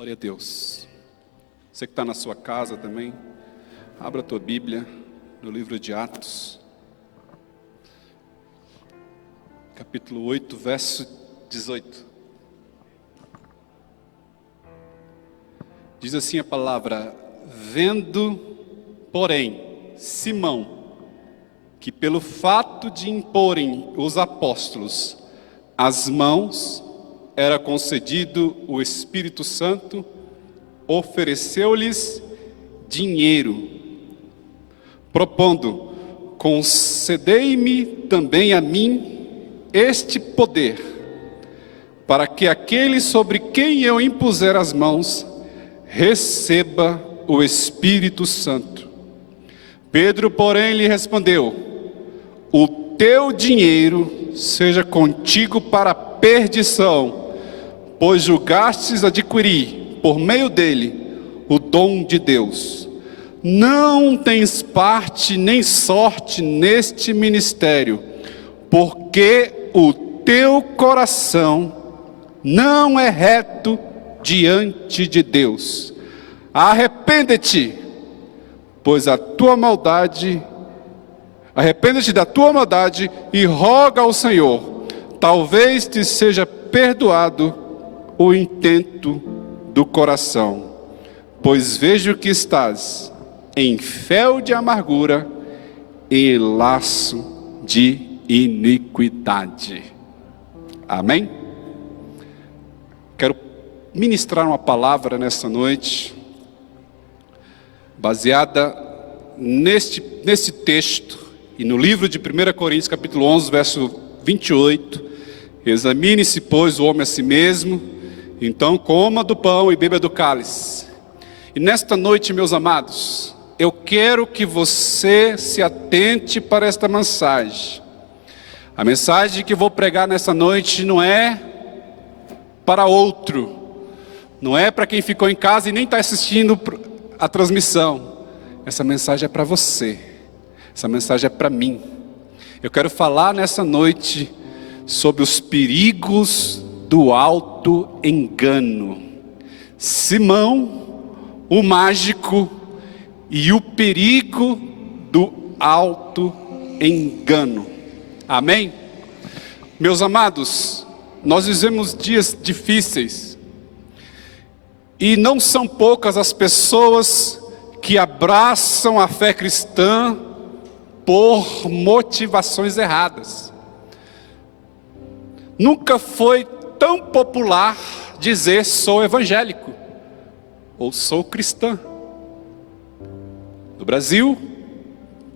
Glória a Deus. Você que está na sua casa também, abra a tua Bíblia no livro de Atos, capítulo 8, verso 18. Diz assim a palavra: vendo, porém, Simão, que pelo fato de imporem os apóstolos as mãos, era concedido o Espírito Santo, ofereceu-lhes dinheiro, propondo: concedei-me também a mim este poder, para que aquele sobre quem eu impuser as mãos receba o Espírito Santo. Pedro, porém, lhe respondeu: o teu dinheiro seja contigo para a perdição, pois julgastes adquirir, por meio dele, o dom de Deus. Não tens parte nem sorte neste ministério, porque o teu coração não é reto diante de Deus. Arrepende-te, pois a tua maldade, arrepende-te da tua maldade e roga ao Senhor, talvez te seja perdoado o intento do coração, pois vejo que estás em fel de amargura e em laço de iniquidade. Amém? Quero ministrar uma palavra nessa noite, baseada nesse texto, e no livro de 1 Coríntios, capítulo 11, verso 28, examine-se, pois, o homem a si mesmo, então coma do pão e beba do cálice. E nesta noite, meus amados, eu quero que você se atente para esta mensagem. A mensagem que vou pregar nessa noite não é para outro, não é para quem ficou em casa e nem está assistindo a transmissão. Essa mensagem é para você, essa mensagem é para mim. Eu quero falar nessa noite sobre os perigos do auto-engano. Simão, o mágico, e o perigo do auto-engano. Amém? Meus amados, nós vivemos dias difíceis, e não são poucas as pessoas que abraçam a fé cristã por motivações erradas. Nunca foi tão popular dizer sou evangélico ou sou cristã. No Brasil,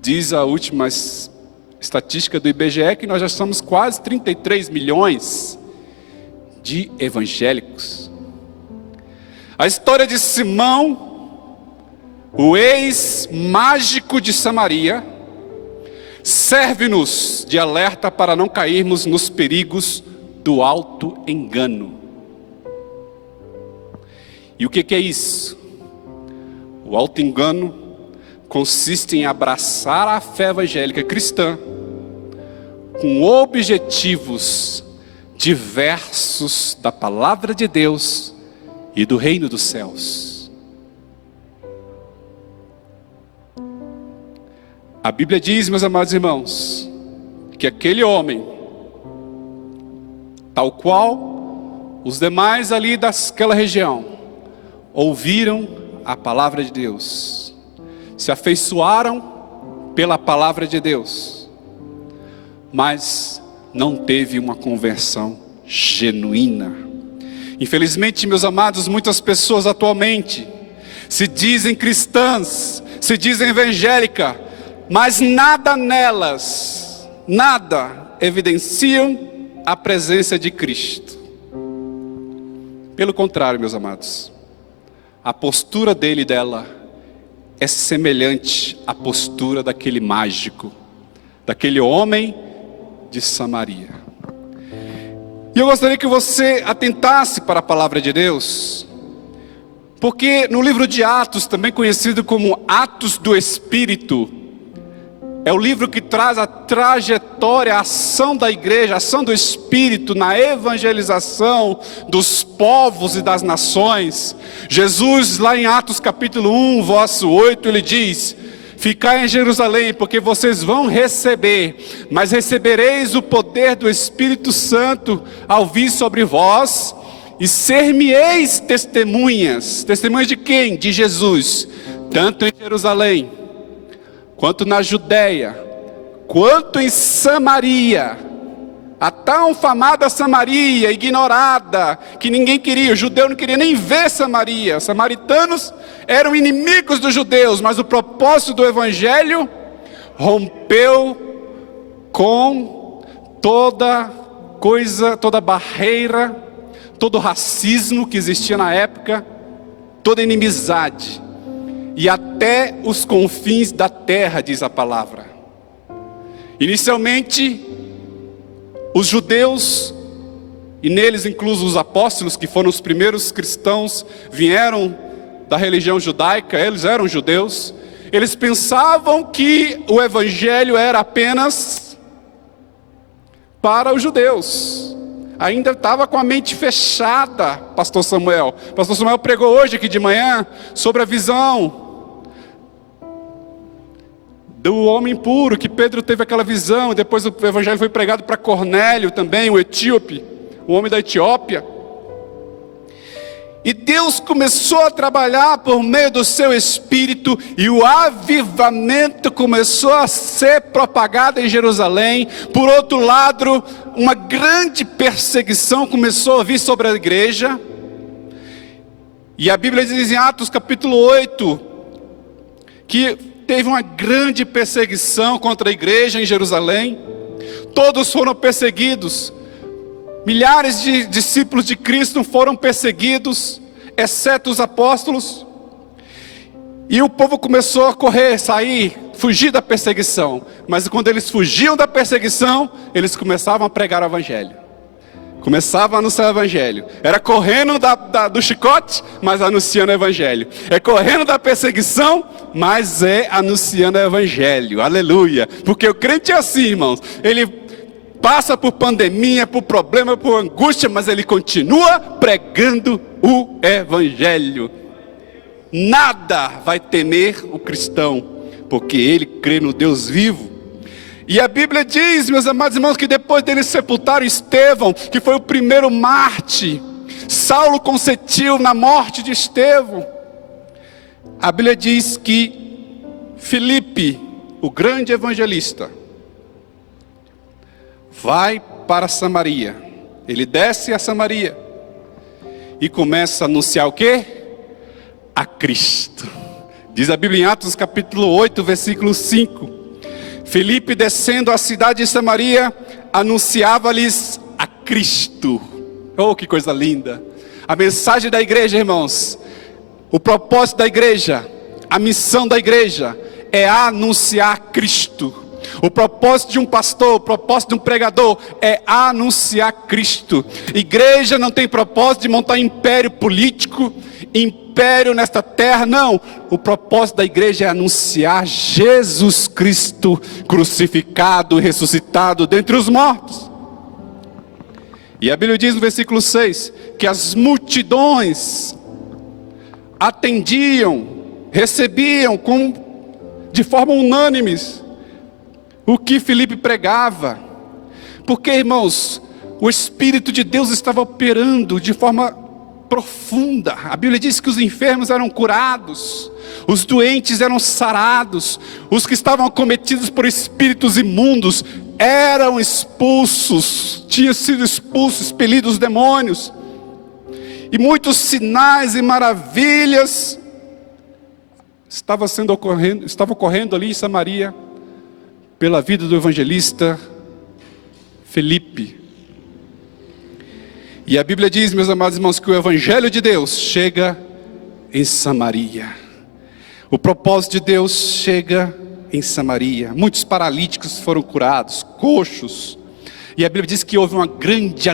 diz a última estatística do IBGE que nós já somos quase 33 milhões de evangélicos. A história de Simão, o ex-mágico de Samaria, serve-nos de alerta para não cairmos nos perigos do auto-engano. E o que é isso? O auto-engano consiste em abraçar a fé evangélica cristã com objetivos diversos da palavra de Deus e do reino dos céus. A Bíblia diz, meus amados irmãos, que aquele homem, tal qual os demais ali daquela região, ouviram a palavra de Deus, se afeiçoaram pela palavra de Deus, mas não teve uma conversão genuína. Infelizmente, meus amados, muitas pessoas atualmente se dizem cristãs, se dizem evangélicas, mas nada nelas, nada evidenciam a presença de Cristo. Pelo contrário, meus amados, a postura dele e dela é semelhante à postura daquele mágico, daquele homem de Samaria. E eu gostaria que você atentasse para a palavra de Deus, porque no livro de Atos, também conhecido como Atos do Espírito, É o livro que traz a trajetória, a ação da igreja, a ação do Espírito na evangelização dos povos e das nações. Jesus, lá em Atos capítulo 1, verso 8, ele diz: ficai em Jerusalém, porque vocês vão receber, mas recebereis o poder do Espírito Santo ao vir sobre vós, e ser-me-eis testemunhas. Testemunhas de quem? De Jesus, tanto em Jerusalém, quanto na Judéia, quanto em Samaria, a tão famada Samaria, ignorada, que ninguém queria, o judeu não queria nem ver Samaria. Os samaritanos eram inimigos dos judeus, mas o propósito do Evangelho rompeu com toda coisa, toda barreira, todo racismo que existia na época, toda inimizade, e até os confins da terra, diz a palavra. Inicialmente, os judeus, e neles inclusos os apóstolos, que foram os primeiros cristãos, vieram da religião judaica, eles eram judeus. Eles pensavam que o evangelho era apenas para os judeus. Ainda estava com a mente fechada, pastor Samuel. Pastor Samuel pregou hoje aqui de manhã sobre a visão do homem puro, que Pedro teve aquela visão, e depois o evangelho foi pregado para Cornélio também, o etíope, o homem da Etiópia. E Deus começou a trabalhar por meio do seu Espírito, e o avivamento começou a ser propagado em Jerusalém. Por outro lado, uma grande perseguição começou a vir sobre a igreja. E a Bíblia diz em Atos capítulo 8, que teve uma grande perseguição contra a igreja em Jerusalém. Todos foram perseguidos. Milhares de discípulos de Cristo foram perseguidos, exceto os apóstolos. E o povo começou a correr, sair, fugir da perseguição. Mas quando eles fugiam da perseguição, eles começavam a pregar o evangelho. Começavam a anunciar o evangelho. Era correndo do chicote, mas anunciando o evangelho. É correndo da perseguição, mas é anunciando o evangelho. Aleluia. Porque o crente é assim, irmãos. Ele passa por pandemia, por problema, por angústia, mas ele continua pregando o evangelho. Nada vai temer o cristão, porque ele crê no Deus vivo. E a Bíblia diz, meus amados irmãos, que depois deles sepultaram Estevão, que foi o primeiro mártir, Saulo consentiu na morte de Estevão. A Bíblia diz que Filipe, o grande evangelista, vai para Samaria. Ele desce a Samaria e começa a anunciar o quê? A Cristo. Diz a Bíblia em Atos capítulo 8, versículo 5. Filipe, descendo à cidade de Samaria, anunciava-lhes a Cristo. Oh, que coisa linda! A mensagem da igreja, irmãos, o propósito da igreja, a missão da igreja é anunciar Cristo. O propósito de um pastor, o propósito de um pregador é anunciar Cristo. Igreja não tem propósito de montar império político, império nesta terra, não. O propósito da igreja é anunciar Jesus Cristo crucificado e ressuscitado dentre os mortos. E a Bíblia diz no versículo 6 que as multidões atendiam, recebiam de forma unânime o que Filipe pregava. Porque, irmãos, o Espírito de Deus estava operando de forma profunda. A Bíblia diz que os enfermos eram curados, os doentes eram sarados, os que estavam acometidos por espíritos imundos eram expulsos, tinham sido expulsos, expelidos os demônios. E muitos sinais e maravilhas estavam ocorrendo ali em Samaria, pela vida do evangelista Filipe. E a Bíblia diz, meus amados irmãos, que o evangelho de Deus chega em Samaria. O propósito de Deus chega em Samaria. Muitos paralíticos foram curados, coxos. E a Bíblia diz que houve uma grande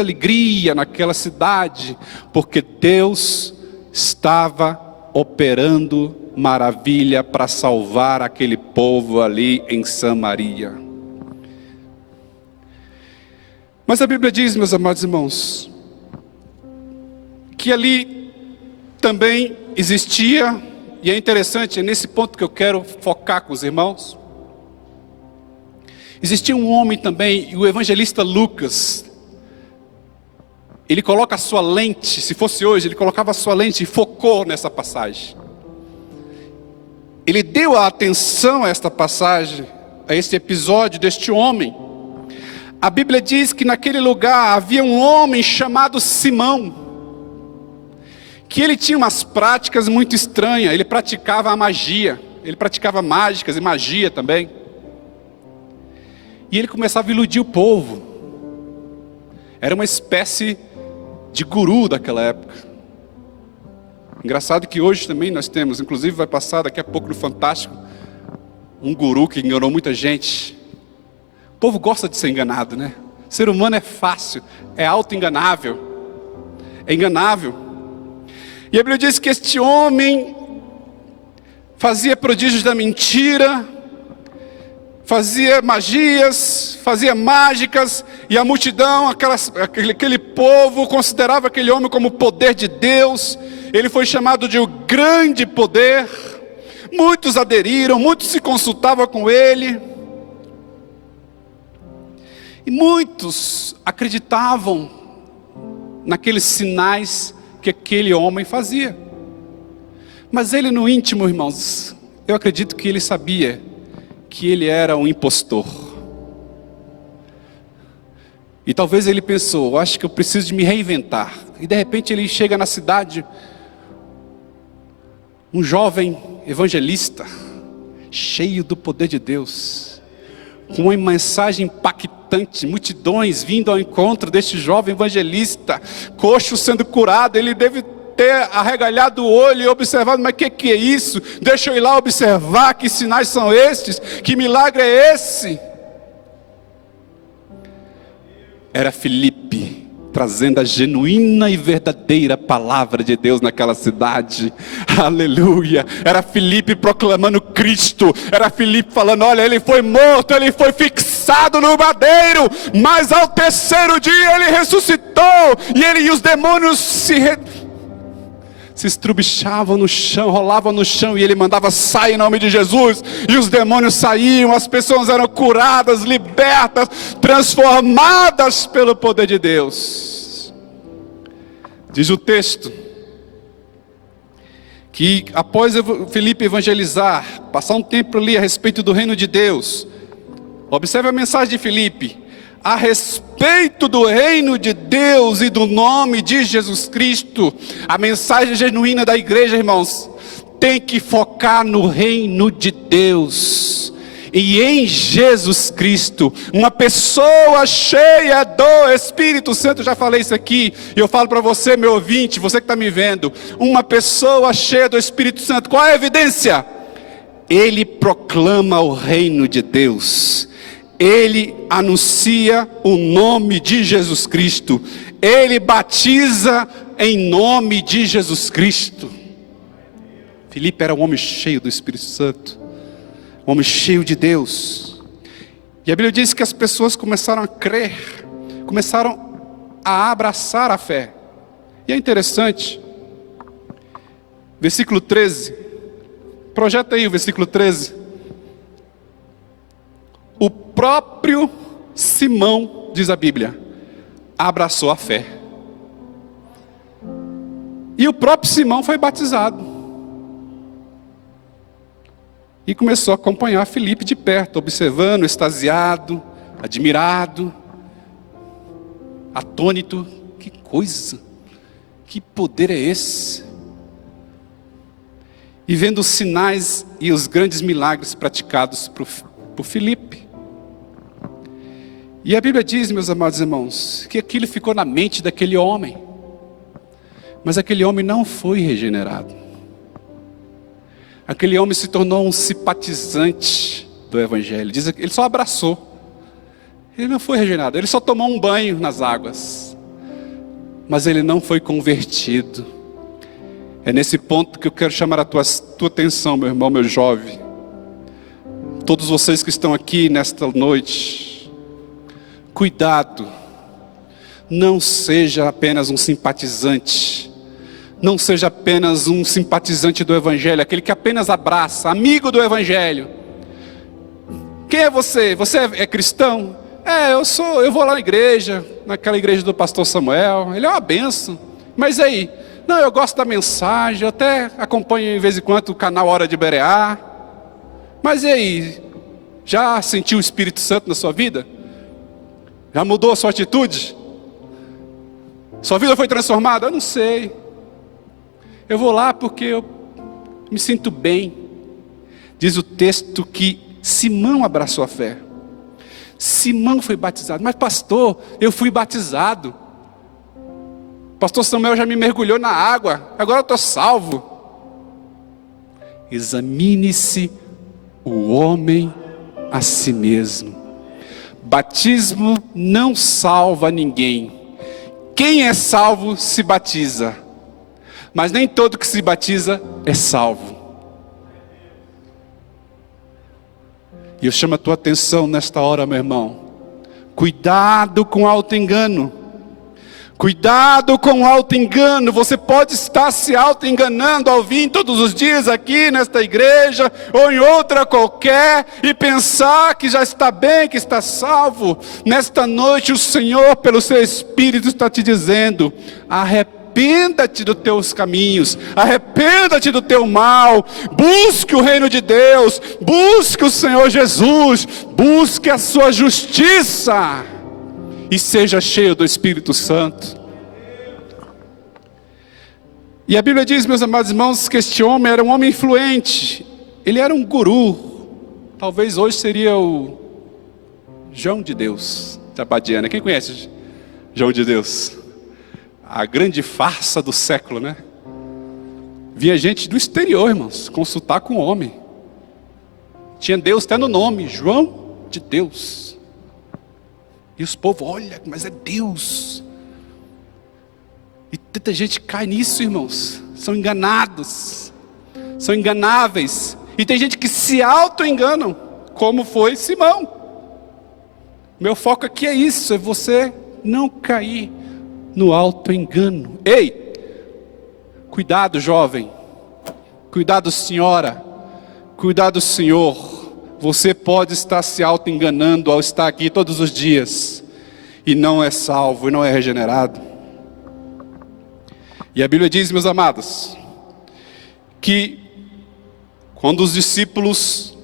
alegria naquela cidade, porque Deus estava operando maravilha para salvar aquele povo ali em Samaria. Mas a Bíblia diz, meus amados irmãos, que ali também existia, e é interessante, é nesse ponto que eu quero focar com os irmãos. Existia um homem também, e o evangelista Lucas, ele coloca a sua lente, se fosse hoje, ele colocava a sua lente e focou nessa passagem. Ele deu a atenção a esta passagem, a este episódio deste homem. A Bíblia diz que naquele lugar havia um homem chamado Simão, que ele tinha umas práticas muito estranhas. Ele praticava a magia, ele praticava mágicas e magia também. E ele começava a iludir o povo. Era uma espécie de guru daquela época. Engraçado que hoje também nós temos, inclusive vai passar daqui a pouco no Fantástico, um guru que enganou muita gente. O povo gosta de ser enganado, né? O ser humano é fácil, é auto-enganável, é enganável. E a Bíblia diz que este homem fazia prodígios da mentira, fazia magias, fazia mágicas, e a multidão, aquele povo considerava aquele homem como o poder de Deus. Ele foi chamado de o grande poder. Muitos aderiram, muitos se consultavam com ele. E muitos acreditavam naqueles sinais que aquele homem fazia. Mas ele no íntimo, irmãos, eu acredito que ele sabia que ele era um impostor. E talvez ele pensou, acho que eu preciso de me reinventar. E de repente ele chega na cidade, um jovem evangelista, cheio do poder de Deus, com uma mensagem impactante, multidões vindo ao encontro deste jovem evangelista, coxo sendo curado. Ele deve ter arregalhado o olho e observado, mas que é isso? Deixa eu ir lá observar que sinais são estes, que milagre é esse? Era Filipe, trazendo a genuína e verdadeira palavra de Deus naquela cidade. Aleluia. Era Filipe proclamando Cristo. Era Filipe falando, olha, ele foi morto, ele foi fixado no madeiro, mas ao terceiro dia ele ressuscitou. E os demônios se estrubichavam no chão, rolavam no chão, e ele mandava sair em nome de Jesus, e os demônios saíam, as pessoas eram curadas, libertas, transformadas pelo poder de Deus. Diz o texto, que após Filipe evangelizar, passar um tempo ali a respeito do reino de Deus, observe a mensagem de Filipe, a respeito do reino de Deus e do nome de Jesus Cristo. A mensagem genuína da igreja, irmãos, tem que focar no reino de Deus e em Jesus Cristo. Uma pessoa cheia do Espírito Santo, eu já falei isso aqui, e eu falo para você, meu ouvinte, você que está me vendo, uma pessoa cheia do Espírito Santo, qual é a evidência? Ele proclama o reino de Deus. Ele anuncia o nome de Jesus Cristo. Ele batiza em nome de Jesus Cristo. Filipe era um homem cheio do Espírito Santo, um homem cheio de Deus. E a Bíblia diz que as pessoas começaram a crer, começaram a abraçar a fé. E é interessante, versículo 13, projeta aí o versículo 13. O próprio Simão, diz a Bíblia, abraçou a fé. E o próprio Simão foi batizado. E começou a acompanhar Filipe de perto, observando, extasiado, admirado, atônito. Que coisa, que poder é esse? E vendo os sinais e os grandes milagres praticados por Filipe. E a Bíblia diz, meus amados irmãos, que aquilo ficou na mente daquele homem. Mas aquele homem não foi regenerado. Aquele homem se tornou um simpatizante do Evangelho. Diz que ele só abraçou. Ele não foi regenerado, ele só tomou um banho nas águas. Mas ele não foi convertido. É nesse ponto que eu quero chamar a tua atenção, meu irmão, meu jovem. Todos vocês que estão aqui nesta noite, cuidado, não seja apenas um simpatizante, não seja apenas um simpatizante do Evangelho, aquele que apenas abraça, amigo do Evangelho. Quem é você? Você é cristão? Eu vou lá na igreja, naquela igreja do pastor Samuel, ele é uma benção, mas aí? Não, eu gosto da mensagem, eu até acompanho de vez em quando o canal Hora de Berear. Mas e aí? Já sentiu o Espírito Santo na sua vida? Já mudou a sua atitude? Sua vida foi transformada? Eu não sei. Eu vou lá porque eu me sinto bem. Diz o texto que Simão abraçou a fé. Simão foi batizado. Mas pastor, eu fui batizado. Pastor Samuel já me mergulhou na água, agora eu estou salvo. Examine-se o homem a si mesmo. Batismo não salva ninguém. Quem é salvo se batiza, mas nem todo que se batiza é salvo. E eu chamo a tua atenção nesta hora, meu irmão. Cuidado com o auto-engano. Cuidado com o auto-engano. Você pode estar se auto-enganando ao vir todos os dias aqui nesta igreja ou em outra qualquer e pensar que já está bem, que está salvo. Nesta noite o Senhor, pelo seu Espírito, está te dizendo: arrependa-te dos teus caminhos, arrependa-te do teu mal, busque o reino de Deus, busque o Senhor Jesus, busque a sua justiça. E seja cheio do Espírito Santo. E a Bíblia diz, meus amados irmãos, que este homem era um homem influente. Ele era um guru. Talvez hoje seria o João de Deus, da Abadiana. Quem conhece João de Deus? A grande farsa do século, né? Vinha gente do exterior, irmãos, consultar com o homem. Tinha Deus até no nome, João de Deus. E os povos, olha, mas é Deus. E tanta gente cai nisso, irmãos. São enganados. São enganáveis. E tem gente que se auto-enganam, como foi Simão. Meu foco aqui é isso, é você não cair no auto-engano. Ei, cuidado, jovem. Cuidado, senhora. Cuidado, senhor. Você pode estar se auto-enganando ao estar aqui todos os dias e não é salvo, e não é regenerado. E a Bíblia diz, meus amados, que quando os discípulos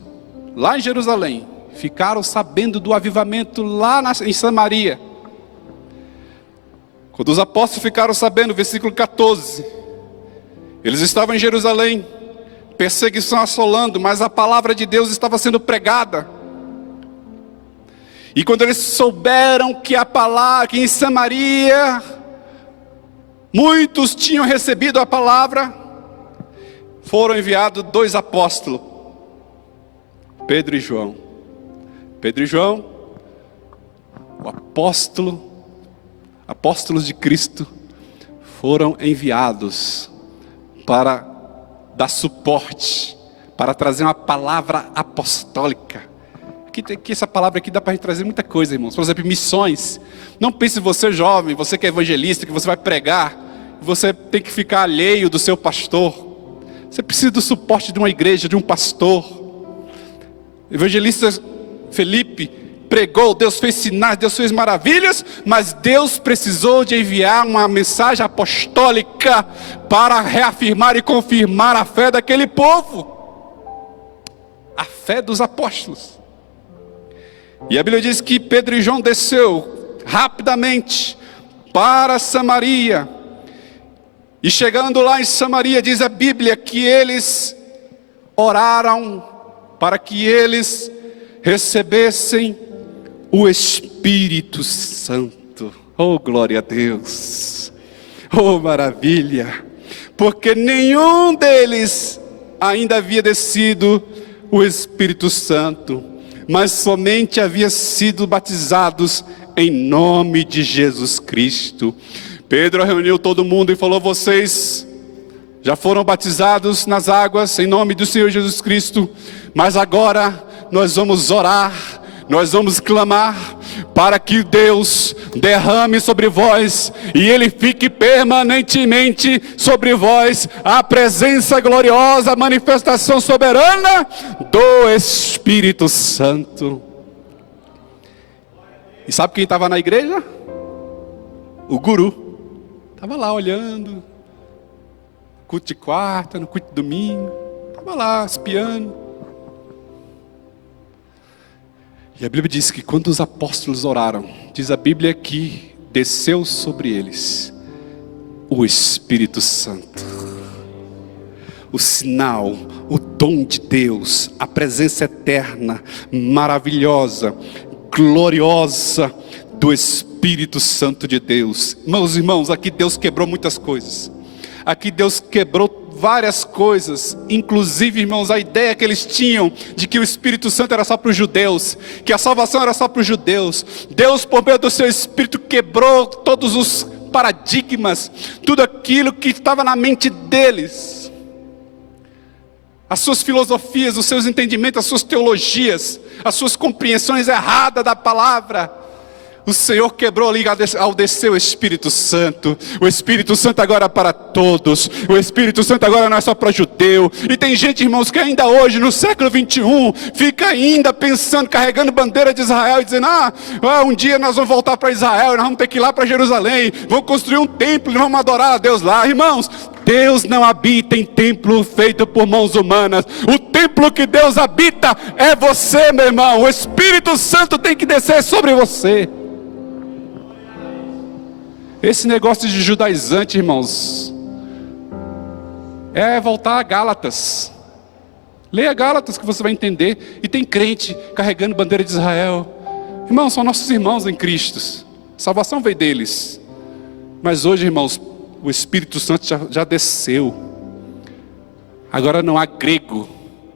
lá em Jerusalém ficaram sabendo do avivamento lá em Samaria, quando os apóstolos ficaram sabendo, versículo 14, eles estavam em Jerusalém, perseguição assolando, mas a palavra de Deus estava sendo pregada. E quando eles souberam que a palavra, que em Samaria muitos tinham recebido a palavra, foram enviados 2 apóstolos, Pedro e João. Pedro e João, o apóstolos de Cristo, foram enviados para dar suporte, para trazer uma palavra apostólica. Aqui essa palavra aqui dá para a gente trazer muita coisa, irmãos. Por exemplo, missões. Não pense você jovem, você que é evangelista, que você vai pregar, você tem que ficar alheio do seu pastor. Você precisa do suporte de uma igreja, de um pastor. O evangelista Felipe pregou, Deus fez sinais, Deus fez maravilhas, mas Deus precisou de enviar uma mensagem apostólica para reafirmar e confirmar a fé daquele povo, a fé dos apóstolos. E a Bíblia diz que Pedro e João desceu rapidamente para Samaria, e chegando lá em Samaria, diz a Bíblia que eles oraram para que eles recebessem o Espírito Santo. Oh, glória a Deus. Oh, maravilha. Porque nenhum deles ainda havia descido o Espírito Santo, mas somente havia sido batizados em nome de Jesus Cristo. Pedro reuniu todo mundo e falou: vocês já foram batizados nas águas em nome do Senhor Jesus Cristo, mas agora nós vamos orar, nós vamos clamar para que Deus derrame sobre vós e Ele fique permanentemente sobre vós a presença gloriosa, a manifestação soberana do Espírito Santo. E sabe quem estava na igreja? O guru. Estava lá olhando, culto de quarta, no culto de domingo, estava lá espiando. E a Bíblia diz que quando os apóstolos oraram, diz a Bíblia que desceu sobre eles o Espírito Santo. O sinal, o dom de Deus, a presença eterna, maravilhosa, gloriosa do Espírito Santo de Deus. Meus irmãos, aqui Deus quebrou muitas coisas. Aqui Deus quebrou várias coisas, inclusive, irmãos, a ideia que eles tinham de que o Espírito Santo era só para os judeus, que a salvação era só para os judeus. Deus, por meio do seu Espírito, quebrou todos os paradigmas, tudo aquilo que estava na mente deles, as suas filosofias, os seus entendimentos, as suas teologias, as suas compreensões erradas da palavra. O Senhor quebrou ali ao descer o Espírito Santo. O Espírito Santo agora é para todos. O Espírito Santo agora não é só para judeu. E tem gente, irmãos, que ainda hoje, no século 21, fica ainda pensando, carregando bandeira de Israel e dizendo, um dia nós vamos voltar para Israel, nós vamos ter que ir lá para Jerusalém, vamos construir um templo e vamos adorar a Deus lá. Irmãos, Deus não habita em templo feito por mãos humanas. O templo que Deus habita é você, meu irmão. O Espírito Santo tem que descer sobre você. Esse negócio de judaizante, irmãos, é voltar a Gálatas. Leia Gálatas que você vai entender. E tem crente carregando bandeira de Israel. Irmãos, são nossos irmãos em Cristo. A salvação veio deles. Mas hoje, irmãos, o Espírito Santo já desceu. Agora não há grego,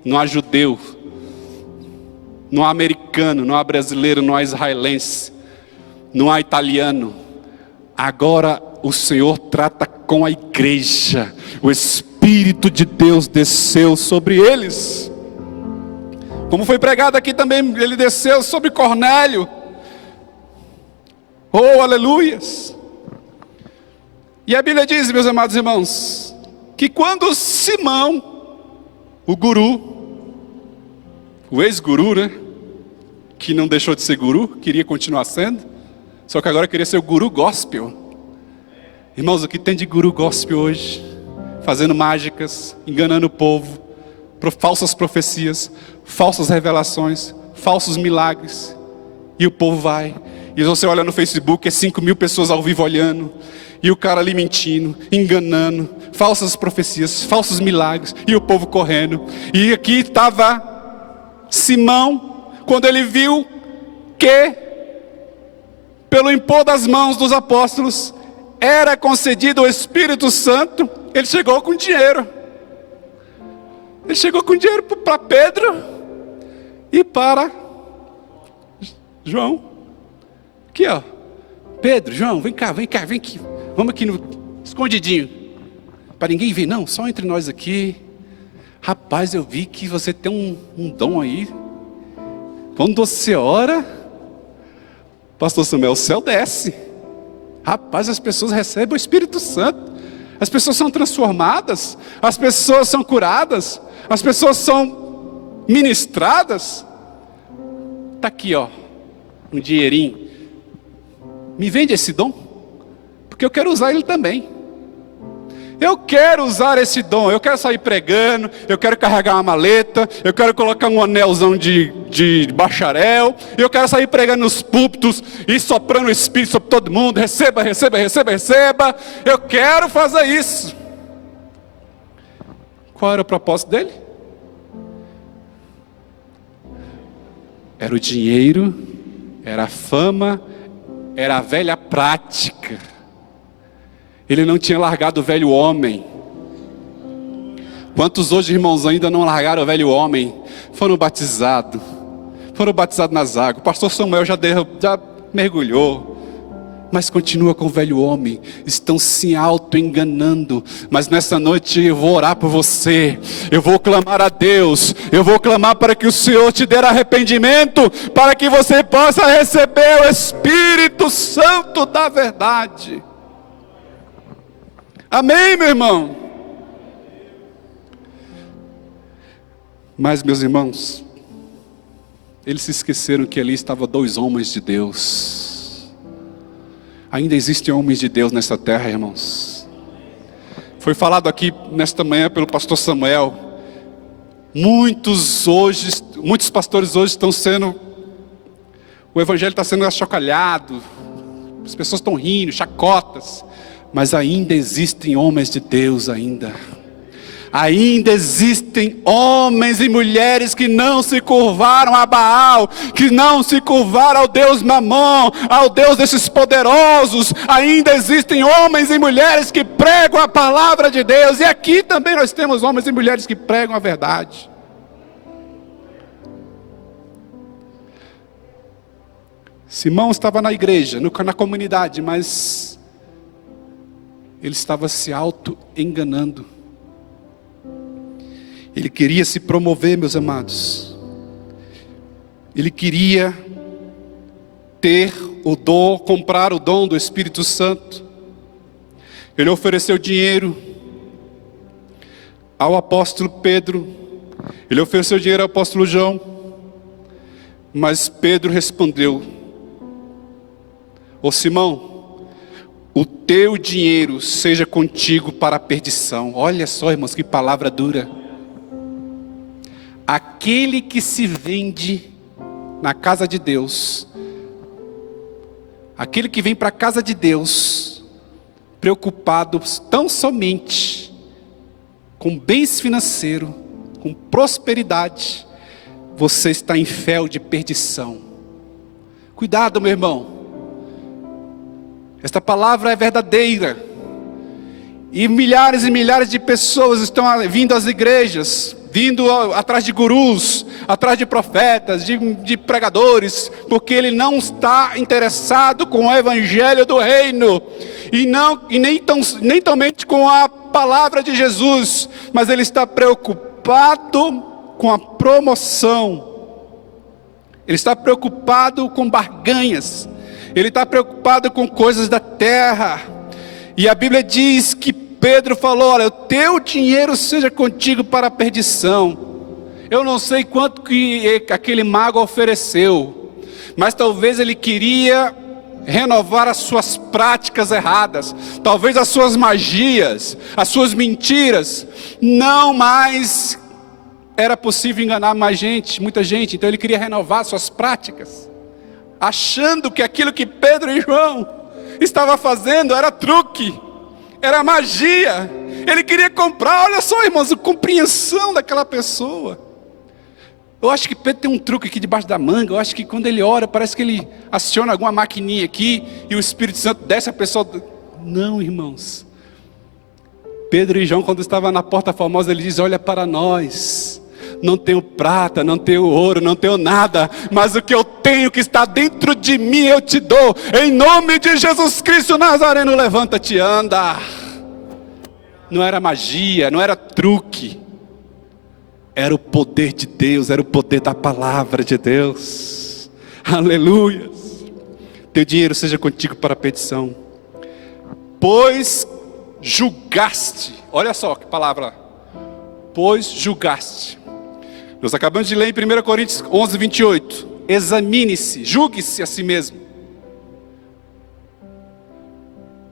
não há judeu, não há americano, não há brasileiro, não há israelense, não há italiano. Agora o Senhor trata com a igreja. O Espírito de Deus desceu sobre eles. Como foi pregado aqui também, ele desceu sobre Cornélio. Oh, aleluias! E a Bíblia diz, meus amados irmãos, que quando Simão, o guru, o ex-guru, né? Que não deixou de ser guru, queria continuar sendo, só que agora queria ser o guru gospel. Irmãos, o que tem de guru gospel hoje? Fazendo mágicas, enganando o povo, falsas profecias, falsas revelações, falsos milagres. E o povo vai. E você olha no Facebook, é 5.000 pessoas ao vivo olhando. E o cara ali mentindo, enganando, falsas profecias, falsos milagres. E o povo correndo. E aqui estava Simão, quando ele viu que pelo impor das mãos dos apóstolos, era concedido o Espírito Santo, ele chegou com dinheiro. Ele chegou com dinheiro para Pedro e para João. Aqui, ó. Pedro, João, vem cá, vem aqui. Vamos aqui no escondidinho. Para ninguém ver, não, só entre nós aqui. Rapaz, eu vi que você tem um dom aí. Quando você ora, Pastor Samuel, o céu desce. Rapaz, as pessoas recebem o Espírito Santo. As pessoas são transformadas. As pessoas são curadas. As pessoas são ministradas. Está aqui, ó, um dinheirinho. Me vende esse dom, porque eu quero usar ele também. Eu quero usar esse dom, eu quero sair pregando, eu quero carregar uma maleta, eu quero colocar um anelzão de bacharel, eu quero sair pregando nos púlpitos e soprando o Espírito sobre todo mundo, receba, receba, receba, receba. Eu quero fazer isso. Qual era o propósito dele? Era o dinheiro, era a fama, era a velha prática. Ele não tinha largado o velho homem. Quantos hoje, irmãos, ainda não largaram o velho homem? Foram batizados nas águas. O pastor Samuel já mergulhou. mas continua com o velho homem, estão se auto-enganando. Mas nessa noite eu vou orar por você, eu vou clamar a Deus, eu vou clamar para que o Senhor te dê arrependimento, para que você possa receber o Espírito Santo da verdade. Amém, meu irmão? Mas, meus irmãos, eles se esqueceram que ali estavam 2 homens de Deus. Ainda existem homens de Deus nessa terra, irmãos. Foi falado aqui nesta manhã pelo pastor Samuel. Muitos pastores hoje estão sendo, o evangelho está sendo achocalhado, as pessoas estão rindo, chacotas, mas ainda existem homens de Deus ainda. Ainda existem homens e mulheres que não se curvaram a Baal, que não se curvaram ao Deus Mamon, ao Deus desses poderosos. Ainda existem homens e mulheres que pregam a palavra de Deus. E aqui também nós temos homens e mulheres que pregam a verdade. Simão estava na igreja, na comunidade, mas ele estava se auto-enganando. Ele queria se promover, meus amados. Ele queria ter o dom, comprar o dom do Espírito Santo. Ele ofereceu dinheiro ao apóstolo Pedro. Ele ofereceu dinheiro ao apóstolo João. Mas Pedro respondeu: ô Simão, o teu dinheiro seja contigo para a perdição. Olha só, irmãos, que palavra dura. Aquele que se vende na casa de Deus, aquele que vem para a casa de Deus, preocupado tão somente com bens financeiros, com prosperidade, você está em fel de perdição. Cuidado, meu irmão. Esta palavra é verdadeira. E milhares de pessoas estão vindo às igrejas, vindo atrás de gurus, atrás de profetas, de pregadores, porque ele não está interessado com o evangelho do reino, e nem somente com a palavra de Jesus, mas ele está preocupado com a promoção, ele está preocupado com barganhas, ele está preocupado com coisas da terra. E a Bíblia diz que Pedro falou: olha, o teu dinheiro seja contigo para a perdição. Eu não sei quanto que aquele mago ofereceu, mas talvez ele queria renovar as suas práticas erradas, talvez as suas magias, as suas mentiras. Não mais era possível enganar muita gente, então ele queria renovar suas práticas, achando que aquilo que Pedro e João estava fazendo era truque, era magia. Ele queria comprar. Olha só, irmãos, a compreensão daquela pessoa. Eu acho que Pedro tem um truque aqui debaixo da manga. Eu acho que quando ele ora, parece que ele aciona alguma maquininha aqui e o Espírito Santo desce a pessoa. Não, irmãos. Pedro e João, quando estavam na porta famosa, ele diz: olha para nós. Não tenho prata, não tenho ouro, não tenho nada, mas o que eu tenho que está dentro de mim eu te dou. Em nome de Jesus Cristo Nazareno, levanta-te e anda. Não era magia, não era truque, era o poder de Deus, era o poder da palavra de Deus. Aleluia. Teu dinheiro seja contigo para a petição, pois julgaste. Olha só que palavra. Pois julgaste. Nós acabamos de ler em 1 Coríntios 11, 28. Examine-se, julgue-se a si mesmo.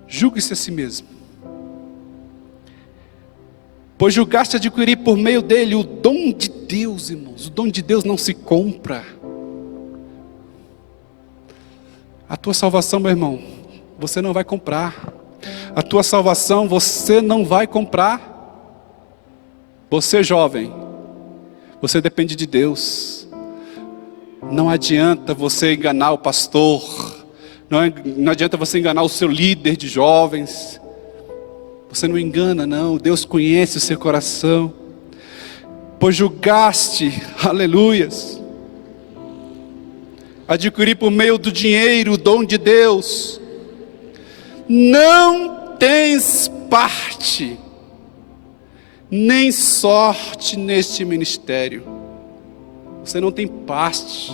Julgue-se a si mesmo. Pois julgaste adquirir por meio dele o dom de Deus, irmãos. O dom de Deus não se compra. A tua salvação, meu irmão, você não vai comprar. A tua salvação você não vai comprar. Você, jovem, você depende de Deus. Não adianta você enganar o pastor. Não adianta você enganar o seu líder de jovens. Você não engana, não. Deus conhece o seu coração. Pois julgaste, aleluias, adquirir por meio do dinheiro o dom de Deus. não tens parte, nem sorte neste ministério. Você não tem parte,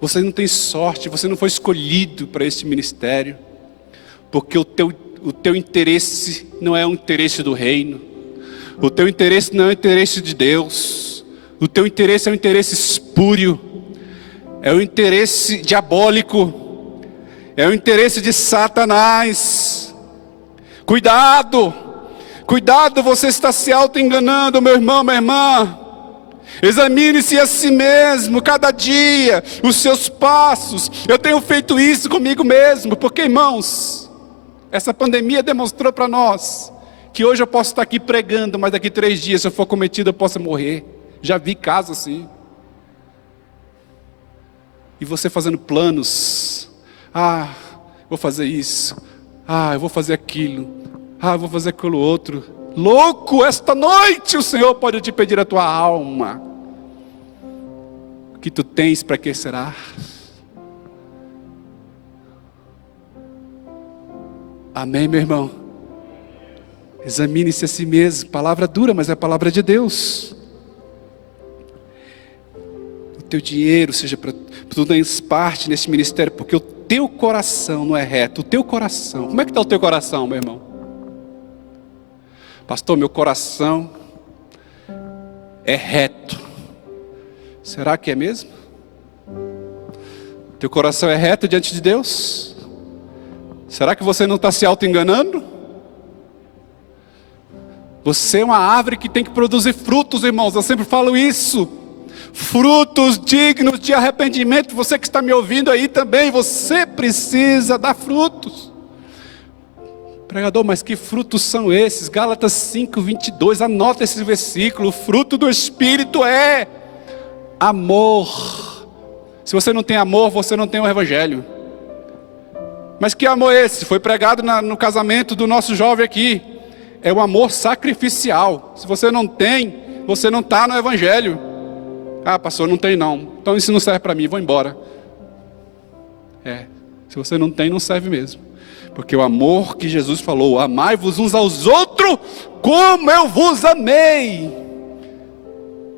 você não tem sorte, você não foi escolhido para este ministério, porque o teu interesse não é o interesse do reino, o teu interesse não é o interesse de Deus, o teu interesse é um interesse espúrio, é o interesse diabólico, é o interesse de Satanás. Cuidado, cuidado, você está se auto-enganando, meu irmão, minha irmã. Examine-se a si mesmo, cada dia, os seus passos. Eu tenho feito isso comigo mesmo, porque, irmãos, essa pandemia demonstrou para nós que hoje eu posso estar aqui pregando, mas daqui 3 dias, se eu for cometido, eu posso morrer. Já vi casos assim. E você fazendo planos. Vou fazer isso. Eu vou fazer aquilo. Eu vou fazer aquilo outro. Louco, esta noite o Senhor pode te pedir a tua alma. O que tu tens, para que será? Amém, meu irmão? Examine-se a si mesmo. Palavra dura, mas é a palavra de Deus. O teu dinheiro seja para tu tens parte nesse ministério, porque o teu coração não é reto. O teu coração, como é que está o teu coração, meu irmão? Pastor, meu coração é reto. Será que é mesmo? Teu coração é reto diante de Deus? Será que você não está se auto-enganando? Você é uma árvore que tem que produzir frutos, irmãos. Eu sempre falo isso. Frutos dignos de arrependimento. Você que está me ouvindo aí também, você precisa dar frutos. Pregador, mas que frutos são esses? Gálatas 5:22, anota esse versículo. O fruto do Espírito é amor. Se você não tem amor, você não tem o Evangelho. Mas que amor é esse? Foi pregado no casamento do nosso jovem aqui. É o amor sacrificial. Se você não tem, você não está no Evangelho. Pastor, não tem não. Então isso não serve para mim, vou embora. Se você não tem, não serve mesmo. Porque o amor que Jesus falou, amai-vos uns aos outros, como eu vos amei.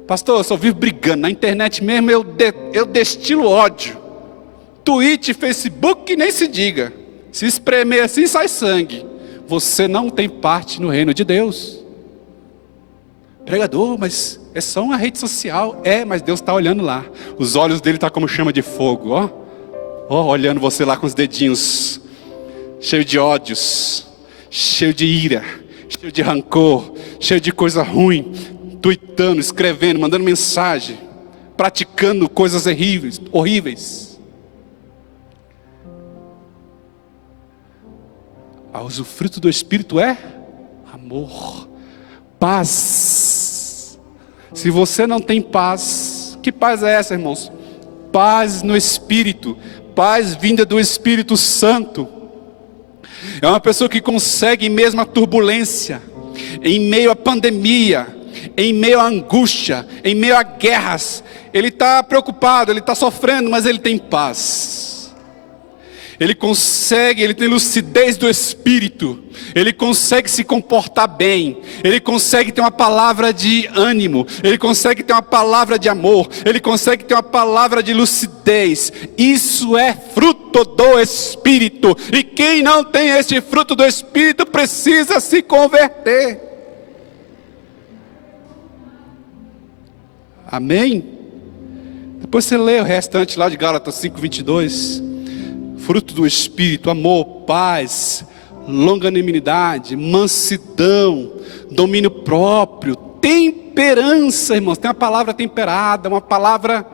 Pastor, eu só vivo brigando, na internet mesmo eu destilo ódio. Tweet, Facebook, nem se diga. Se espremer assim, sai sangue. Você não tem parte no reino de Deus. Pregador, mas é só uma rede social. Mas Deus está olhando lá. Os olhos dele estão como chama de fogo, olhando você lá com os dedinhos cheio de ódios, cheio de ira, cheio de rancor, cheio de coisa ruim, tuitando, escrevendo, mandando mensagem, praticando coisas horríveis. O fruto do Espírito é amor, paz. Se você não tem paz, que paz é essa, irmãos? Paz no Espírito, paz vinda do Espírito Santo. É uma pessoa que consegue, mesmo a turbulência, em meio à pandemia, em meio à angústia, em meio a guerras, ele está preocupado, ele está sofrendo, mas ele tem paz. Ele tem lucidez do Espírito, ele consegue se comportar bem, ele consegue ter uma palavra de ânimo, ele consegue ter uma palavra de amor, ele consegue ter uma palavra de lucidez. Isso é fruto do Espírito, e quem não tem este fruto do Espírito precisa se converter. Amém? Depois você lê o restante lá de Gálatas 5:22. Fruto do Espírito, amor, paz, longanimidade, mansidão, domínio próprio, temperança, irmãos. Tem uma palavra temperada, uma palavra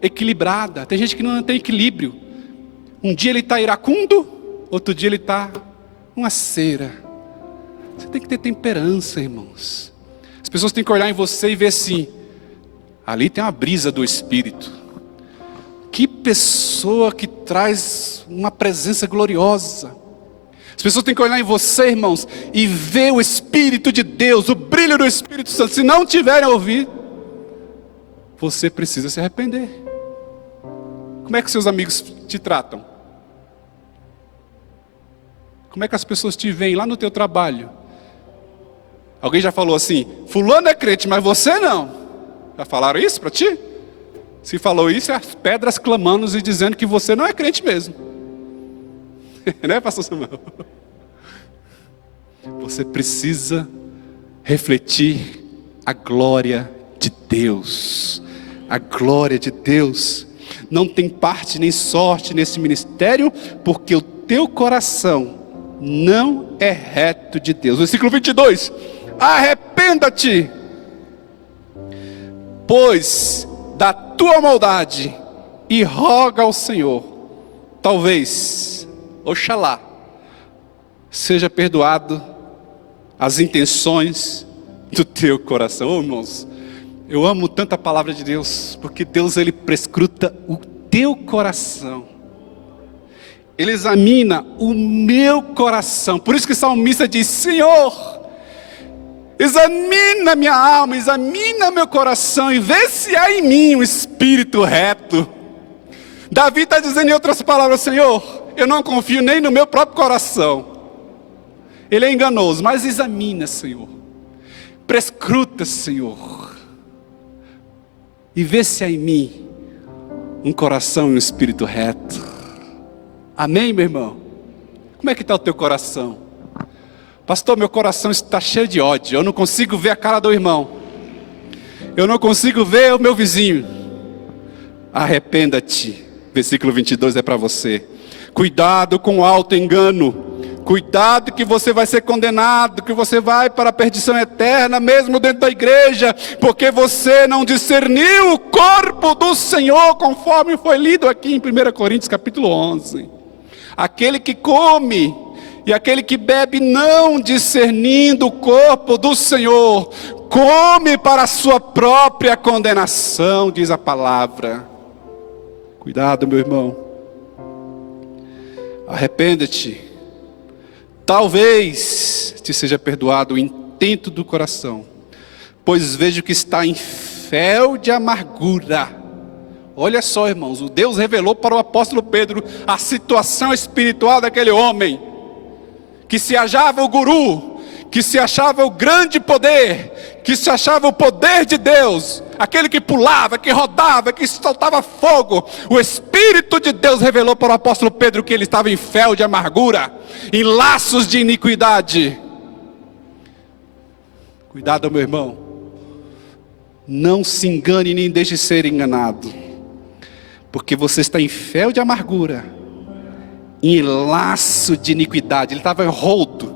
equilibrada. Tem gente que não tem equilíbrio. Um dia ele está iracundo, outro dia ele está uma cera. Você tem que ter temperança, irmãos. As pessoas têm que olhar em você e ver assim, ali tem uma brisa do Espírito. Que pessoa que traz uma presença gloriosa. As pessoas têm que olhar em você, irmãos, e ver o Espírito de Deus, o brilho do Espírito Santo. Se não tiverem a ouvir, você precisa se arrepender. Como é que seus amigos te tratam? Como é que as pessoas te veem lá no teu trabalho? Alguém já falou assim, fulano é crente, mas você não. Já falaram isso para ti? Se falou isso, é as pedras clamando e dizendo que você não é crente mesmo. Né, pastor Samuel? Você precisa refletir a glória de Deus. A glória de Deus. Não tem parte nem sorte nesse ministério, porque o teu coração não é reto de Deus. Versículo 22. Arrependa-te, pois da tua maldade, e roga ao Senhor. Talvez, oxalá, seja perdoado as intenções do teu coração. Oh, irmãos, eu amo tanto a palavra de Deus, porque Deus, Ele prescruta o teu coração. Ele examina o meu coração. Por isso que o salmista diz, Senhor, examina minha alma, examina meu coração e vê se há em mim um espírito reto. Davi está dizendo em outras palavras, Senhor, eu não confio nem no meu próprio coração. Ele é enganoso, mas examina, Senhor. Prescruta, Senhor. E vê se há em mim um coração e um espírito reto. Amém, meu irmão? Como é que está o teu coração? Pastor, meu coração está cheio de ódio. Eu não consigo ver a cara do irmão. Eu não consigo ver o meu vizinho. Arrependa-te. Versículo 22 é para você. Cuidado com o auto-engano. Cuidado que você vai ser condenado, que você vai para a perdição eterna, mesmo dentro da igreja, porque você não discerniu o corpo do Senhor, conforme foi lido aqui em 1 Coríntios capítulo 11. Aquele que come e aquele que bebe, não discernindo o corpo do Senhor, come para a sua própria condenação, diz a palavra. Cuidado, meu irmão. Arrependa-te. Talvez te seja perdoado o intento do coração, pois vejo que está em fel de amargura. Olha só, irmãos, o Deus revelou para o apóstolo Pedro a situação espiritual daquele homem, que se achava o guru, que se achava o grande poder, que se achava o poder de Deus, aquele que pulava, que rodava, que soltava fogo. O Espírito de Deus revelou para o apóstolo Pedro que ele estava em fel de amargura, em laços de iniquidade. Cuidado, meu irmão, não se engane nem deixe ser enganado, porque você está em fel de amargura, em laço de iniquidade. Ele estava enrolado,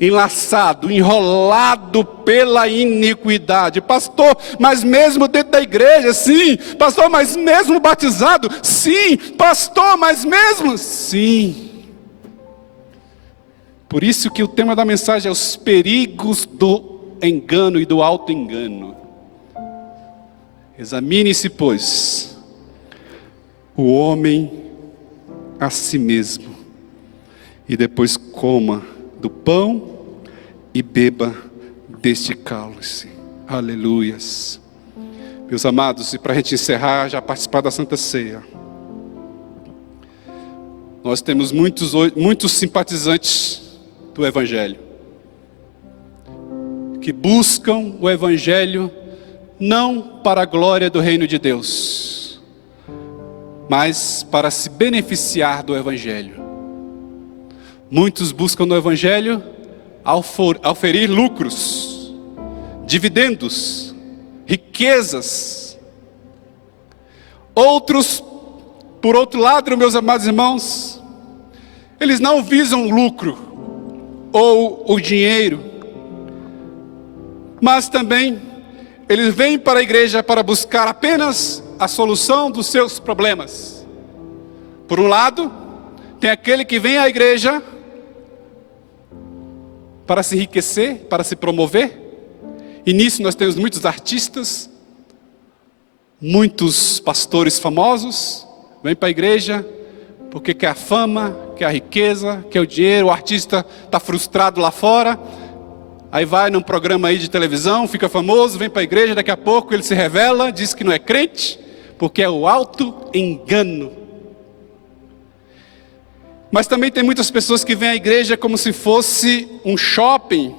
enlaçado, enrolado pela iniquidade. Pastor, mas mesmo dentro da igreja? Sim. Pastor, mas mesmo batizado? Sim. Pastor, mas mesmo? Sim. Por isso que o tema da mensagem é os perigos do engano e do auto-engano. Examine-se, pois, o homem a si mesmo, e depois coma do pão e beba deste cálice. Aleluias. Meus amados, e para a gente encerrar, já participar da Santa Ceia, nós temos muitos simpatizantes do Evangelho, que buscam o Evangelho não para a glória do reino de Deus, mas para se beneficiar do Evangelho. Muitos buscam no Evangelho auferir lucros, dividendos, riquezas. Outros, por outro lado, meus amados irmãos, eles não visam o lucro ou o dinheiro, mas também eles vêm para a igreja para buscar apenas a solução dos seus problemas. Por um lado, tem aquele que vem à igreja para se enriquecer, para se promover, e nisso nós temos muitos artistas, muitos pastores famosos, vêm para a igreja porque quer a fama, quer a riqueza, quer o dinheiro. O artista está frustrado lá fora, aí vai num programa aí de televisão, fica famoso, vem para a igreja, daqui a pouco ele se revela, diz que não é crente, porque é o auto-engano. Mas também tem muitas pessoas que veem a igreja como se fosse um shopping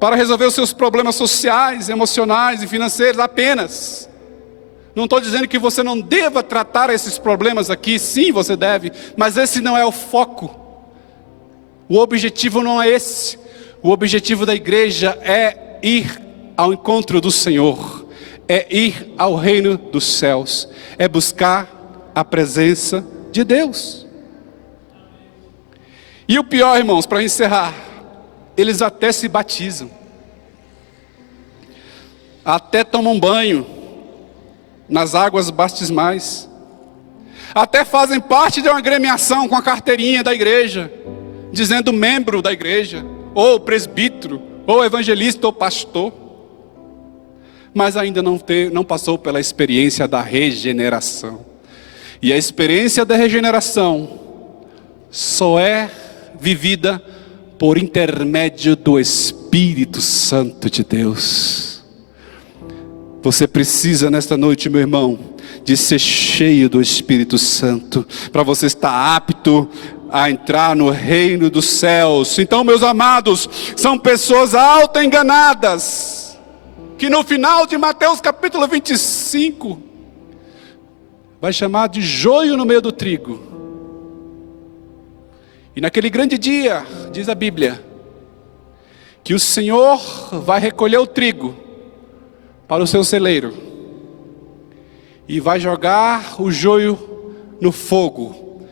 para resolver os seus problemas sociais, emocionais e financeiros apenas. Não estou dizendo que você não deva tratar esses problemas aqui, sim, você deve, mas esse não é o foco. O objetivo não é esse. O objetivo da igreja é ir ao encontro do Senhor, é ir ao reino dos céus, é buscar a presença de Deus. E o pior, irmãos, para encerrar, eles até se batizam, até tomam banho nas águas batismais, até fazem parte de uma agremiação com a carteirinha da igreja, dizendo membro da igreja, ou presbítero, ou evangelista, ou pastor, mas ainda não passou pela experiência da regeneração. E a experiência da regeneração só é vivida por intermédio do Espírito Santo de Deus. Você precisa nesta noite, meu irmão, de ser cheio do Espírito Santo, para você estar apto a entrar no reino dos céus. Então, meus amados, são pessoas auto-enganadas, que no final de Mateus capítulo 25, vai chamar de joio no meio do trigo. E naquele grande dia, diz a Bíblia, que o Senhor vai recolher o trigo para o seu celeiro, e vai jogar o joio no fogo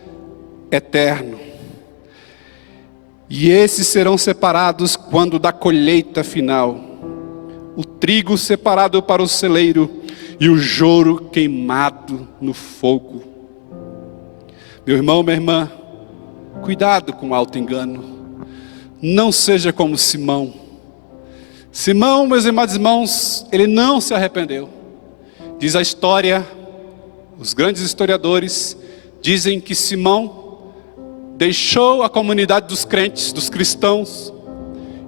eterno. E esses serão separados quando da colheita final. O trigo separado para o celeiro e o joio queimado no fogo. Meu irmão, minha irmã, cuidado com o auto-engano. Não seja como Simão. Simão, meus amados irmãos, ele não se arrependeu. Diz a história, os grandes historiadores dizem que Simão deixou a comunidade dos crentes, dos cristãos,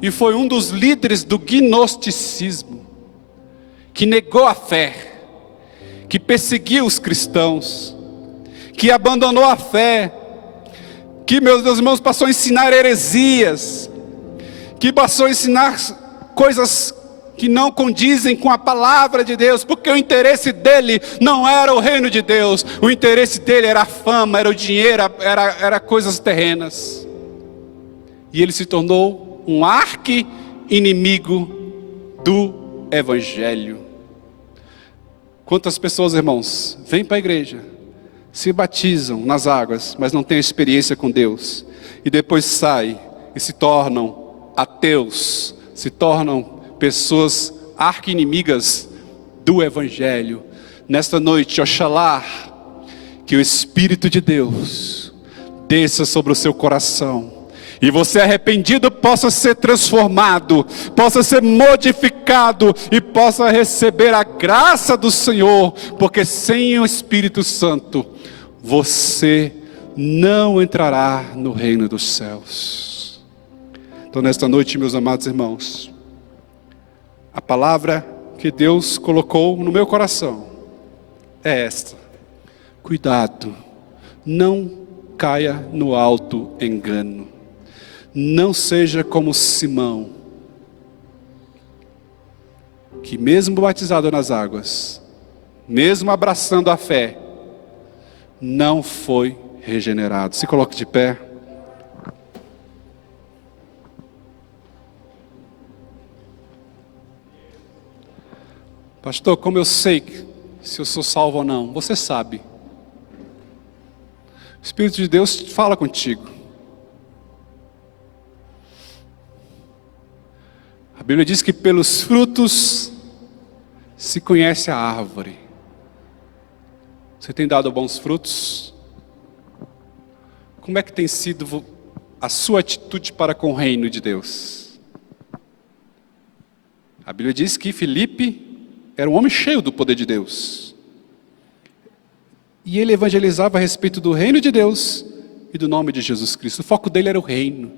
e foi um dos líderes do gnosticismo, que negou a fé, que perseguiu os cristãos, que abandonou a fé, que, meus irmãos, passou a ensinar heresias, que passou a ensinar coisas que não condizem com a palavra de Deus, porque o interesse dele não era o reino de Deus, o interesse dele era a fama, era o dinheiro, era coisas terrenas. E ele se tornou um arqui-inimigo do Evangelho. Quantas pessoas, irmãos, vêm para a igreja, se batizam nas águas, mas não têm experiência com Deus, e depois saem e se tornam ateus, se tornam pessoas arqui-inimigas do Evangelho. Nesta noite, oxalá, que o Espírito de Deus desça sobre o seu coração, e você arrependido possa ser transformado, possa ser modificado, e possa receber a graça do Senhor, porque sem o Espírito Santo, você não entrará no reino dos céus. Então nesta noite, meus amados irmãos, a palavra que Deus colocou no meu coração é esta: cuidado, não caia no alto engano, não seja como Simão, que mesmo batizado nas águas, mesmo abraçando a fé, não foi regenerado. Se coloque de pé. Pastor, como eu sei se eu sou salvo ou não? Você sabe. O Espírito de Deus fala contigo. A Bíblia diz que pelos frutos se conhece a árvore. Você tem dado bons frutos? Como é que tem sido a sua atitude para com o reino de Deus? A Bíblia diz que Filipe era um homem cheio do poder de Deus. E ele evangelizava a respeito do reino de Deus e do nome de Jesus Cristo. O foco dele era o reino.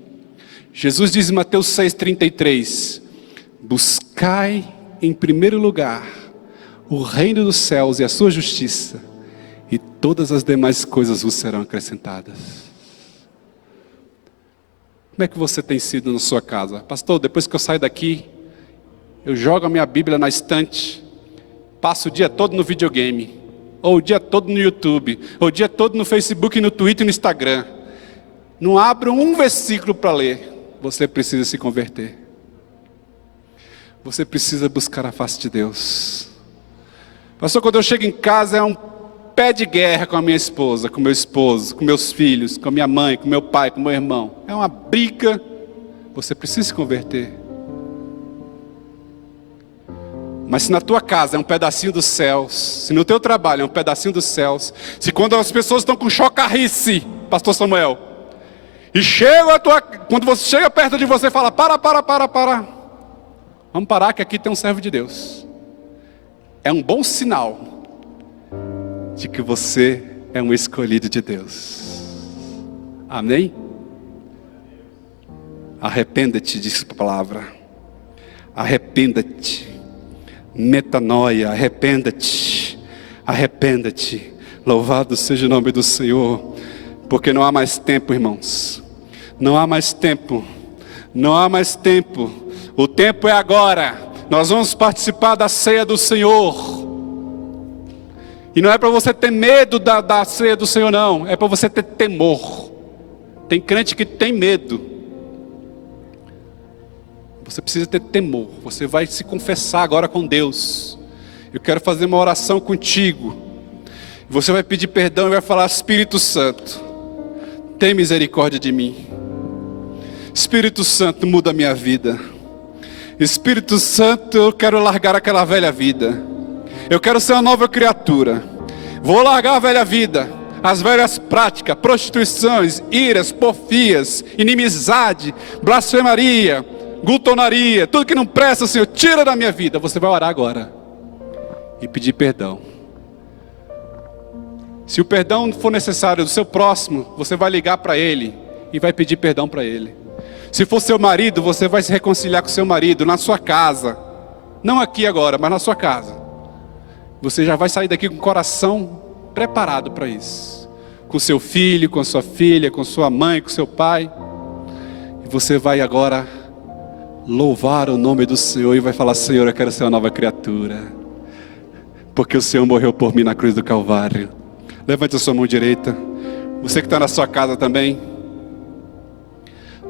Jesus diz em Mateus 6,33: buscai em primeiro lugar o reino dos céus e a sua justiça, e todas as demais coisas vos serão acrescentadas. Como é que você tem sido na sua casa? Pastor, depois que eu saio daqui, eu jogo a minha Bíblia na estante, passo o dia todo no videogame, ou o dia todo no YouTube, ou o dia todo no Facebook, no Twitter e no Instagram. Não abro um versículo para ler. Você precisa se converter. Você precisa buscar a face de Deus. Pastor, quando eu chego em casa é um pé de guerra com a minha esposa, com meu esposo, com meus filhos, com a minha mãe, com meu pai, com meu irmão. É uma briga. Você precisa se converter. Mas se na tua casa é um pedacinho dos céus, se no teu trabalho é um pedacinho dos céus, se quando as pessoas estão com chocarrice, pastor Samuel, e quando você chega perto de você e fala, para. Vamos parar que aqui tem um servo de Deus. É um bom sinal de que você é um escolhido de Deus. Amém? Arrependa-te, diz a palavra. Arrependa-te. Metanoia, arrependa-te. Arrependa-te. Louvado seja o nome do Senhor. Porque não há mais tempo, irmãos. Não há mais tempo. Não há mais tempo. O tempo é agora. Nós vamos participar da ceia do Senhor. E não é para você ter medo da ceia do Senhor, não. É para você ter temor. Tem crente que tem medo. Você precisa ter temor. Você vai se confessar agora com Deus. Eu quero fazer uma oração contigo. Você vai pedir perdão e vai falar, Espírito Santo, tem misericórdia de mim. Espírito Santo, muda a minha vida. Espírito Santo, eu quero largar aquela velha vida. Eu quero ser uma nova criatura. Vou largar a velha vida, as velhas práticas, prostituições, iras, porfias, inimizade, blasfemaria, glutonaria, tudo que não presta, Senhor, tira da minha vida. Você vai orar agora e pedir perdão. Se o perdão for necessário do seu próximo, você vai ligar para ele e vai pedir perdão para ele. Se for seu marido, você vai se reconciliar com seu marido na sua casa. Não aqui agora, mas na sua casa. Você já vai sair daqui com o coração preparado para isso. Com seu filho, com sua filha, com sua mãe, com seu pai. E você vai agora louvar o nome do Senhor e vai falar, Senhor, eu quero ser uma nova criatura. Porque o Senhor morreu por mim na cruz do Calvário. Levante a sua mão direita. Você que está na sua casa também.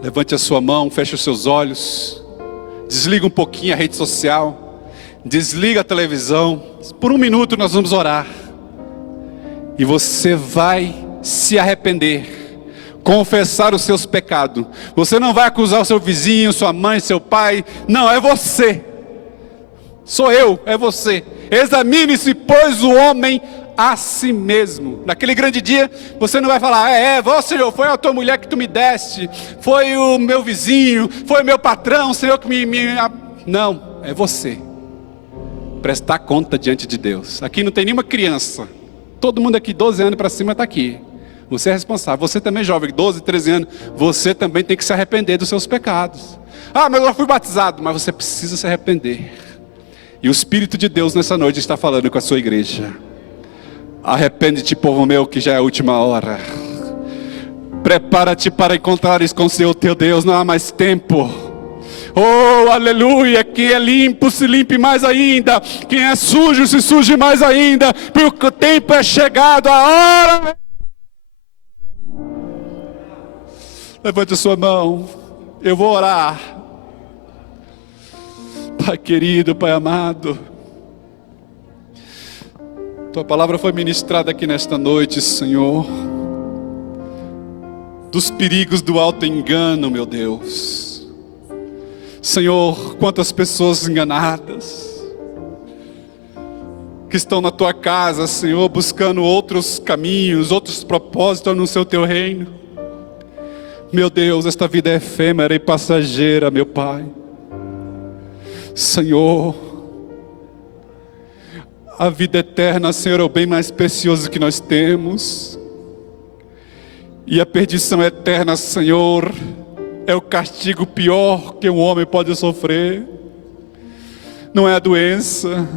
Levante a sua mão, feche os seus olhos. Desliga um pouquinho a rede social. Desliga a televisão. Por um minuto nós vamos orar. E você vai se arrepender. Confessar os seus pecados. Você não vai acusar o seu vizinho, sua mãe, seu pai. Não, é você. Sou eu, é você. Examine-se, pois, o homem a si mesmo. Naquele grande dia, você não vai falar, Senhor, foi a tua mulher que tu me deste, foi o meu vizinho, foi o meu patrão, Senhor que Não, é você. Prestar conta diante de Deus. Aqui não tem nenhuma criança. Todo mundo aqui, 12 anos para cima, está aqui. Você é responsável. Você também, jovem, 12, 13 anos, você também tem que se arrepender dos seus pecados. Mas eu já fui batizado. Mas você precisa se arrepender. E o Espírito de Deus nessa noite está falando com a sua igreja. Arrepende-te, povo meu, que já é a última hora. Prepara-te para encontrares com o Senhor teu Deus, não há mais tempo. Oh, aleluia, quem é limpo se limpe mais ainda. Quem é sujo se suje mais ainda. Porque o tempo é chegado, a hora. Levante a sua mão, eu vou orar. Pai querido, Pai amado, Tua palavra foi ministrada aqui nesta noite, Senhor, dos perigos do auto-engano, meu Deus. Senhor, quantas pessoas enganadas, que estão na Tua casa, Senhor, buscando outros caminhos, outros propósitos no seu Teu reino. Meu Deus, esta vida é efêmera e passageira, meu Pai. Senhor, a vida eterna, Senhor, é o bem mais precioso que nós temos. E a perdição eterna, Senhor, é o castigo pior que um homem pode sofrer. Não é a doença,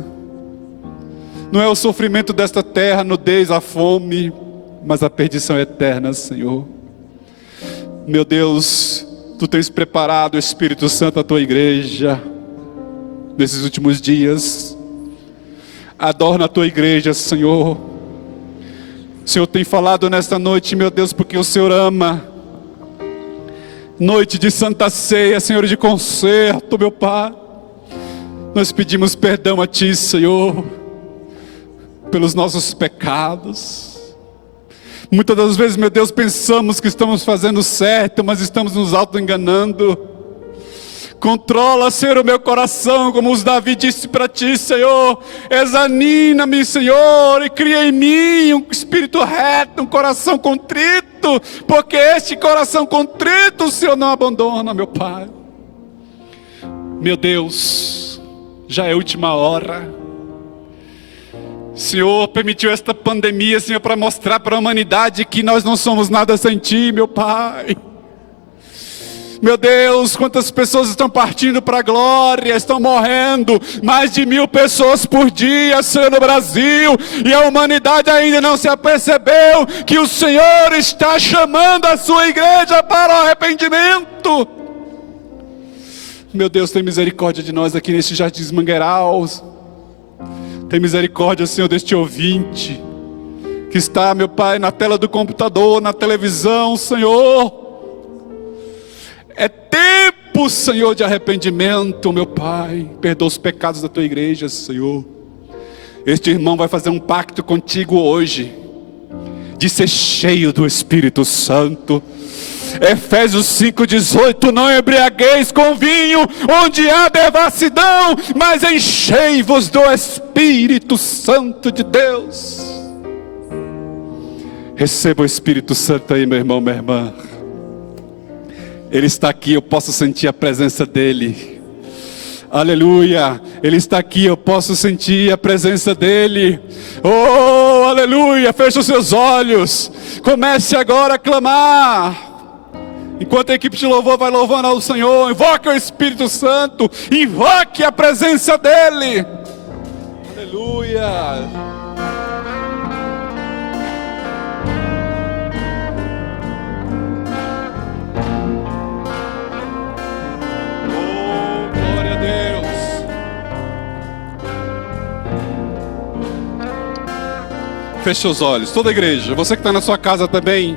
não é o sofrimento desta terra, a nudez, a fome, mas a perdição eterna, Senhor. Meu Deus, Tu Tu tens preparado, Espírito Santo, a tua igreja nesses últimos dias. Adorna a tua igreja, Senhor. O Senhor tem falado nesta noite, meu Deus, porque o Senhor ama. Noite de Santa Ceia, Senhor, de concerto, meu Pai. Nós pedimos perdão a Ti, Senhor, pelos nossos pecados. Muitas das vezes, meu Deus, pensamos que estamos fazendo certo, mas estamos nos auto-enganando. Controla, Senhor, o meu coração, como os Davi disse para Ti, Senhor. Examina-me, Senhor, e cria em mim um espírito reto, um coração contrito, porque este coração contrito o Senhor não abandona, meu Pai. Meu Deus, já é a última hora. Senhor, permitiu esta pandemia, Senhor, para mostrar para a humanidade que nós não somos nada sem Ti, meu Pai. Meu Deus, quantas pessoas estão partindo para a glória, estão morrendo, mais de 1000 pessoas por dia, Senhor, no Brasil, e a humanidade ainda não se apercebeu que o Senhor está chamando a sua igreja para o arrependimento. Meu Deus, tem misericórdia de nós aqui neste Jardim Mangueiral. Tem misericórdia, Senhor, deste ouvinte que está, meu Pai, na tela do computador, na televisão, Senhor. É tempo, Senhor, de arrependimento, meu Pai. Perdoa os pecados da Tua igreja, Senhor. Este irmão vai fazer um pacto contigo hoje, de ser cheio do Espírito Santo. Efésios 5,18: não embriagueis com vinho, onde há devassidão, mas enchei-vos do Espírito Santo de Deus. Receba o Espírito Santo aí, meu irmão, minha irmã. Ele está aqui, eu posso sentir a presença dEle. Aleluia, Ele está aqui, eu posso sentir a presença dEle. Oh, aleluia, feche os seus olhos. Comece agora a clamar. Enquanto a equipe de louvor vai louvando ao Senhor, invoque o Espírito Santo, invoque a presença dEle. Aleluia. Oh, glória a Deus. Feche os olhos, toda a igreja, você que está na sua casa também.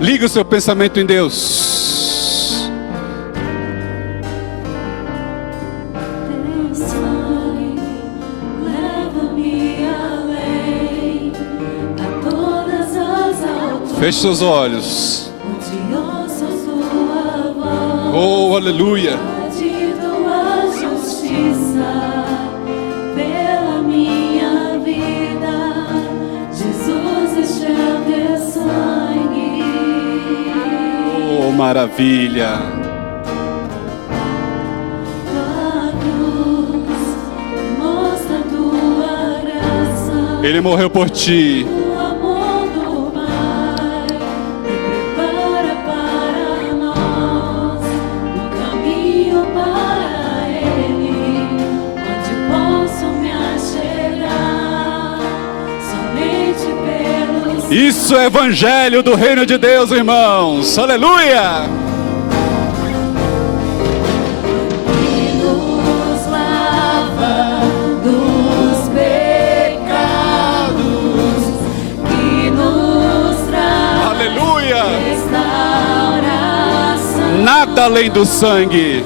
Liga o seu pensamento em Deus. Teu sangue leva-me além a todas as alturas. Feche seus olhos. Onde ouço tua voz. Oh, aleluia. De tua justiça pela minha vida. Jesus, este é teu sangue. Oh, maravilha. Tua cruz mostra tua graça. Ele morreu por ti. O amor do Pai me prepara para nós um caminho para Ele, onde posso me achegar somente pelos. Isso é evangelho do reino de Deus, irmãos. Aleluia. Que nos lava dos pecados, que nos traz Aleluia. restauração. Nada além do sangue.